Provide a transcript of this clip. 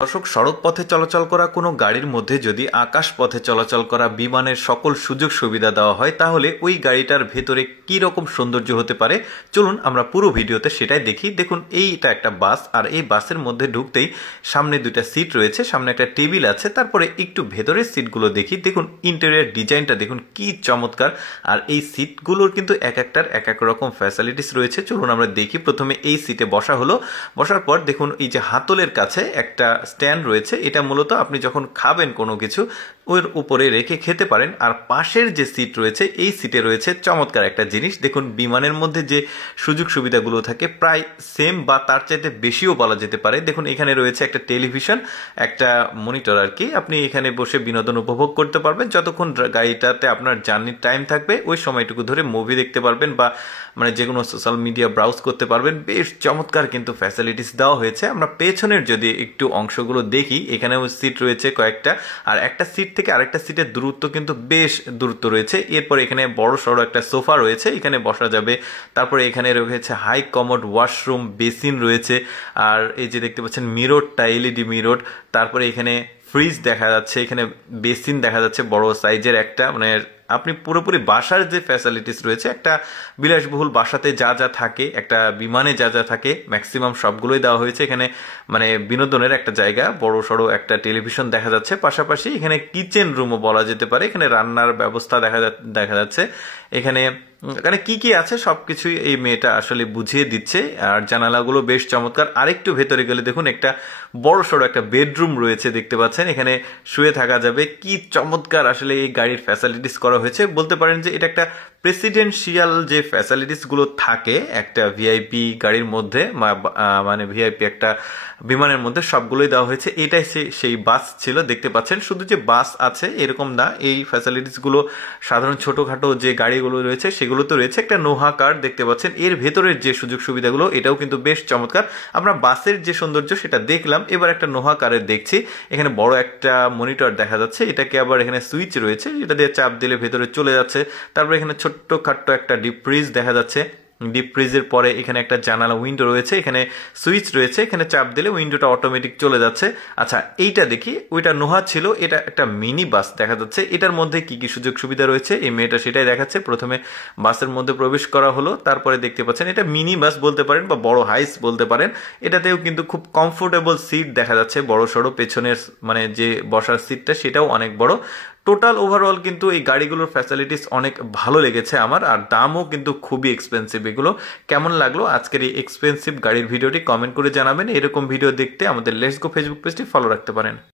দর্শক, সড়ক পথে চলাচল করা কোনো গাড়ির মধ্যে যদি আকাশ পথে চলাচল করা বিমানের সকল সুযোগ সুবিধা দেওয়া হয় তাহলে ওই গাড়িটার ভেতরে কি রকম সৌন্দর্য হতে পারে চলুন আমরা পুরো ভিডিওতে সেটাই দেখি। দেখুন, এইটা একটা বাস, আর এই বাসের মধ্যে ঢুকতেই সামনে দুইটা সিট রয়েছে, সামনে একটা টেবিল আছে, তারপরে একটু ভেতরের সিটগুলো দেখি। দেখুন ইন্টেরিয়র ডিজাইনটা দেখুন কি চমৎকার, আর এই সিটগুলোর কিন্তু এক একটার এক এক রকম ফ্যাসিলিটিস রয়েছে। চলুন আমরা দেখি। প্রথমে এই সিটে বসা হলো, বসার পর দেখুন এই যে হাতলের কাছে একটা স্ট্যান্ড রয়েছে, এটা মূলত আপনি যখন খাবেন কোনো কিছু ওর উপরে রেখে খেতে পারেন। আর পাশের যে সিট রয়েছে এই সিটে রয়েছে চমৎকার একটা জিনিস। দেখুন বিমানের মধ্যে যে সুযোগ সুবিধাগুলো থাকে প্রায় সেম বা তার চাইতে বেশিও বলা যেতে পারে। দেখুন এখানে রয়েছে একটা টেলিভিশন, একটা মনিটর আর কি। আপনি এখানে বসে বিনোদন উপভোগ করতে পারবেন যতক্ষণ গাড়িটাতে আপনার জার্নির টাইম থাকবে, ওই সময়টুকু ধরে মুভি দেখতে পারবেন বা মানে যে কোনো সোশ্যাল মিডিয়া ব্রাউজ করতে পারবেন। বেশ চমৎকার কিন্তু ফ্যাসিলিটিস দেওয়া হয়েছে। আমরা পেছনের যদি একটু অংশগুলো দেখি, এখানেও সিট রয়েছে কয়েকটা, আর একটা সিট থেকে আরেকটা সিটের দূরত্ব কিন্তু বেশ দূরত্ব রয়েছে। এরপর এখানে বড় সড়ো একটা সোফা রয়েছে, এখানে বসা যাবে। তারপরে এখানে রয়েছে হাই কমোড ওয়াশরুম, বেসিন রয়েছে, আর এই যে দেখতে পাচ্ছেন মিররটা এলইডি মিরর। তারপরে এখানে ফ্রিজ দেখা যাচ্ছে, এখানে বেসিন দেখা যাচ্ছে বড় সাইজের একটা, মানে আপনি পুরোপুরি বাসার যে ফ্যাসিলিটিস রয়েছে, একটা বিলাসবহুল বাসাতে যা যা থাকে, একটা বিমানে যা যা থাকে ম্যাক্সিমাম সবগুলোই দেওয়া হয়েছে। এখানে মানে বিনোদনের একটা জায়গা, বড় সড়ো একটা টেলিভিশন দেখা যাচ্ছে, পাশাপাশি এখানে কিচেন রুমও বলা যেতে পারে, এখানে রান্নার ব্যবস্থা দেখা যাচ্ছে। এখানে কি কি আছে সবকিছুই এই মেয়েটা আসলে বুঝিয়ে দিচ্ছে, আর জানালাগুলো বেশ চমৎকার। আরেকটু ভেতরে গেলে দেখুন একটা বড় সড়ো একটা বেডরুম রয়েছে, দেখতে পাচ্ছেন এখানে শুয়ে থাকা যাবে। কি চমৎকার আসলে এই গাড়ির ফ্যাসিলিটিস করা হয়েছে। বলতে পারেন যে এটা একটা প্রেসিডেন্সিয়াল যে ফ্যাসিলিটিস গুলো থাকে একটা ভিআইপি গাড়ির মধ্যে, মানে ভিআইপি একটা বিমানের মধ্যে সবগুলোই দেওয়া হয়েছে। এটাই সেই বাস ছিল, দেখতে পাচ্ছেন। শুধু যে বাস আছে এরকম না, এই ফ্যাসিলিটিস গুলো সাধারণ ছোটখাটো যে গাড়িগুলো রয়েছে সেগুলো তো রয়েছে। একটা নোহা কার দেখতে পাচ্ছেন, এর ভেতরের যে সুযোগ সুবিধাগুলো এটাও কিন্তু বেশ চমৎকার। আমরা বাসের যে সৌন্দর্য সেটা দেখলাম, এবার একটা নোহা কারের দেখছি। এখানে বড় একটা মনিটর দেখা যাচ্ছে, এটাকে আবার এখানে সুইচ রয়েছে, যেটা দিয়ে চাপ দিলে ভেতরে চলে যাচ্ছে। তারপরে এখানে ছোট্ট খাট্ট একটা ডিপ ফ্রিজ দেখা যাচ্ছে। ডিপ ফ্রিজের পরে এখানে একটা জানালা উইন্ডো রয়েছে, এখানে সুইচ রয়েছে, এখানে চাপ দিলে উইন্ডোটা অটোমেটিক চলে যাচ্ছে। আচ্ছা এইটা দেখি, ওইটা নোহা ছিল, এটা একটা মিনি বাস দেখা যাচ্ছে। এটার মধ্যে কি কি সুযোগ সুবিধা রয়েছে এই মেয়েটা সেটাই দেখাচ্ছে। প্রথমে বাসের মধ্যে প্রবেশ করা হলো, তারপরে দেখতে পাচ্ছেন এটা মিনি বাস বলতে পারেন বা বড় হাইস বলতে পারেন। এটাতেও কিন্তু খুব কমফোর্টেবল সিট দেখা যাচ্ছে, বড় সড়ো পেছনের মানে যে বসার সিটটা সেটাও অনেক বড়। টোটাল ওভারঅল কিন্তু এই গাড়িগুলোর ফ্যাসিলিটিস অনেক ভালো লেগেছে আমার, আর দামও কিন্তু খুবই এক্সপেন্সিভ। এগুলো কেমন লাগলো আজকের এই এক্সপেন্সিভ গাড়ির ভিডিওটি কমেন্ট করে জানাবেন। এরকম ভিডিও দেখতে আমাদের লেটস গো ফেসবুক পেজটি ফলো রাখতে পারেন।